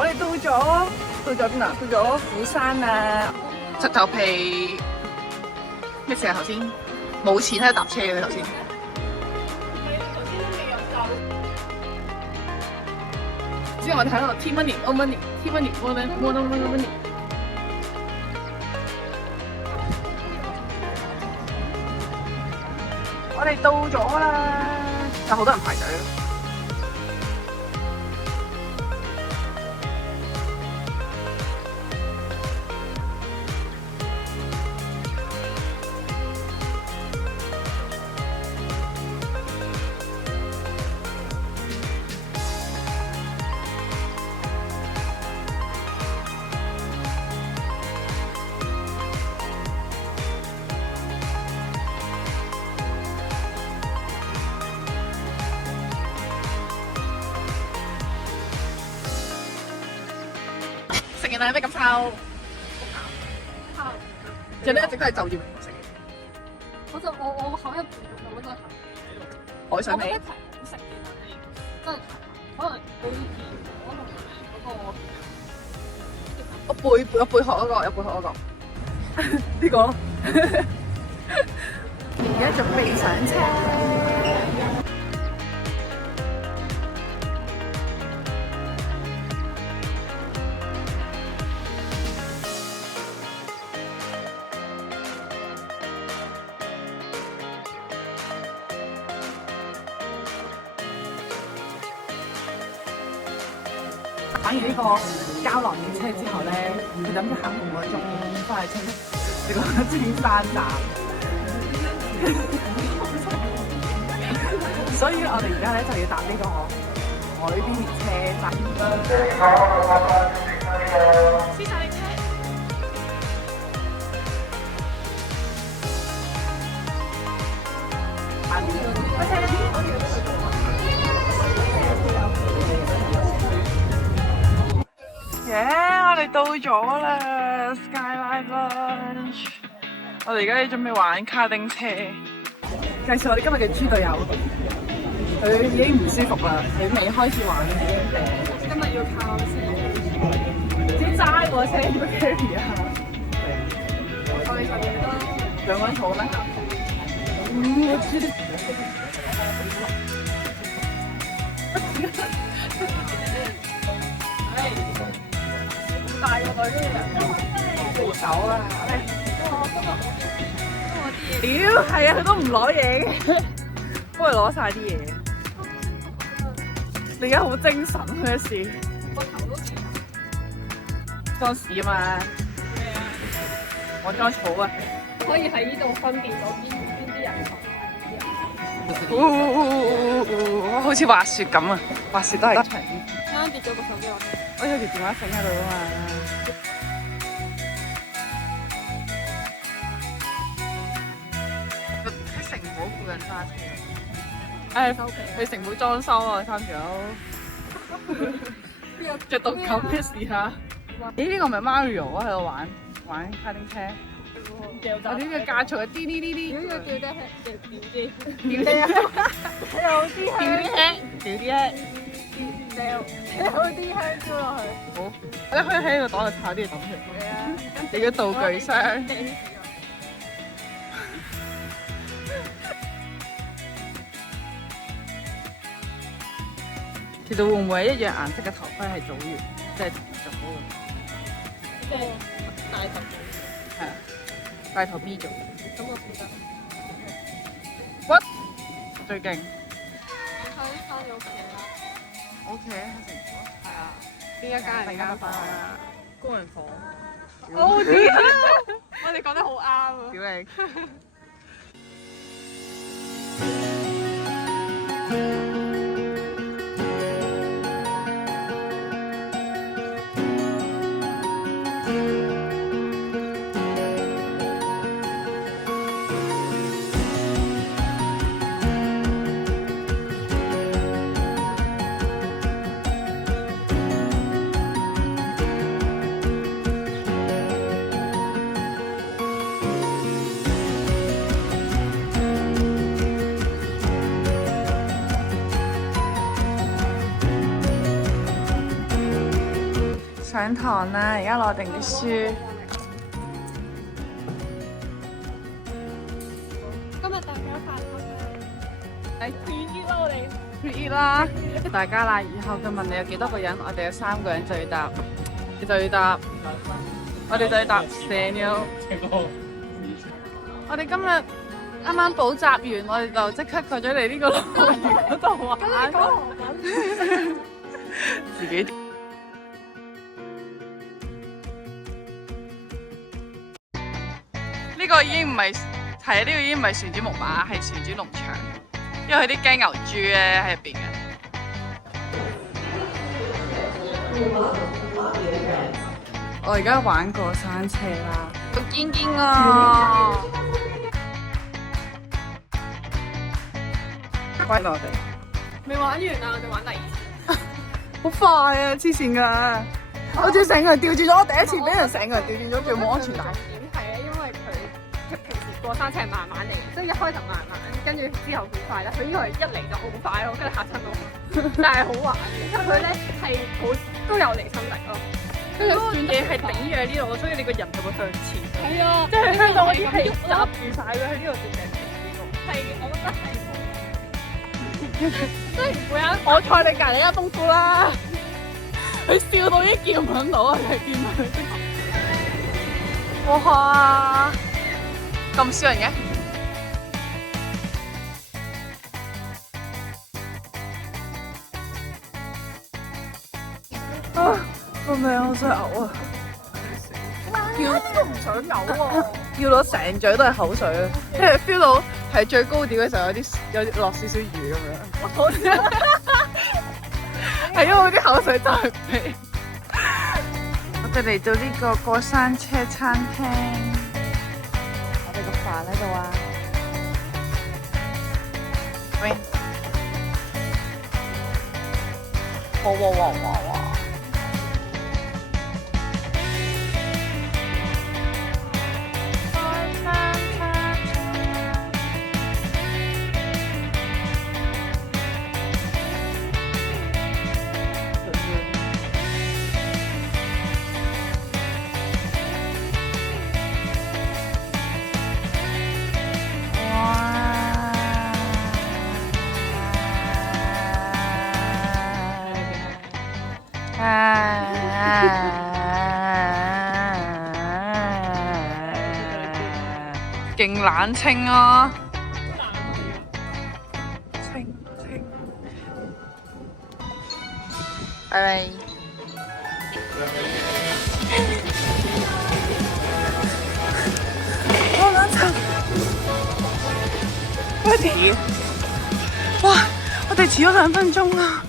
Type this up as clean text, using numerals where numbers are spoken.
我哋到咗邊啊？到咗釜山啊！石頭皮咩事啊？頭先冇錢喺度搭車嘅頭先。之後我哋喺度 T money，O money，T money，more money。我哋到咗啦，有好多人排隊。食完啦，咩咁臭？其實咧一直都係就住食。我口一半咁都係海上味。我覺得係好食嘅，真係可能對甜嗰同埋嗰個。我貝殼嗰個，有貝殼嗰個。呢個。而家準備上車。玩完呢個膠囊電車之後咧，佢諗住行半個鐘翻去呢個青山站，所以我哋而家咧就要搭呢個海邊列車翻。黐晒列車。我哋到咗啦 ，Skyline Lounge。我哋而家準備玩卡丁車。介紹我哋今日嘅豬隊友，佢已經唔舒服啦，佢未開始玩已經病。今日要靠自己揸個車要 carry 啊！我哋上面都兩個人坐咩？我知。大個女嘅人扶手啊！屌，係啊，佢都唔攞嘢嘅，幫佢攞晒啲嘢。你而家好精神咩事？個頭都似裝屎啊嘛！我裝草啊！可以喺呢度分辨到邊啲人好似滑雪咁啊！滑雪都係長啲。啱啱跌咗個手機落地。我有條電話繩喺度啊嘛。喺城堡附近揸車。去城堡裝修啊，三條友。着到咁嘅事下。咦？呢個咪 Mario 啊？喺度玩卡丁車。我呢個加速啊！啲啲啲啲。如果叫得係叫點啲？屌啲啊！有啲香，屌啲啊！有啲香蕉落去。好，你可以喺個袋度炒啲嘢抌出嚟。係啊，你嘅道具箱。其實會唔會一樣顏色嘅頭盔係組完，即係同組嘅？即係大頭。係啊，大頭 B 組。咁我記得。What？最勁。翻咗屋企啦。OK，喺城堡。係啊。邊一間人間房啊？工人房。哦屌！我哋講得好啱啊！屌你！上堂啦，而家攞定啲書。今日大家快樂！嚟 P.E. 啦，我哋 P.E. 啦，大家啦，以後佢問你有幾多個人，我哋有3個人就要答，你就要答，我哋就要答Daniel。我哋今日啱啱補習完，我哋就即刻過咗嚟呢個樂園嗰度玩。咁你講何品？自己。呢個已經唔係係呢個已經唔係旋轉木馬，係旋轉農場，因為佢啲雞牛豬咧喺入邊嘅。我而家玩過山車啦，好堅堅啊！關我哋未玩完啊，我哋玩第二次。好快啊！黐線㗎，好似成個人調轉咗。我第一次俾人成個人調轉咗，仲冇安全帶。點係咧？因為佢平時過山車係慢慢嚟嘅，即係一開頭慢慢，跟住之後好快啦。佢呢個係一嚟就好快咯，跟住嚇親我。但係好玩嘅，因為佢咧係好都有離心力咯。跟住轉嘢係頂住喺呢度，所以你個人就會向前。係啊，即係香港嗰啲係夾住晒嘅，喺呢度直情係，我覺得係。即係唔會啊！我坐你隔離一東夫啦，佢笑到已經叫唔響到啊！佢見佢，哇！咁少人嘅，啊！個命好想嘔啊！叫都唔想嘔喎，叫到成嘴都係口水啊！即係 feel 到係最高點嘅時候有啲落少少雨咁樣。係因為我啲口水真係鼻。我哋嚟到呢個過山車餐廳，我哋個飯喺度啊！喂！哇！勁冷清啊！清，拜拜。我兩層，快啲！哇！我哋遲咗2分鐘啦。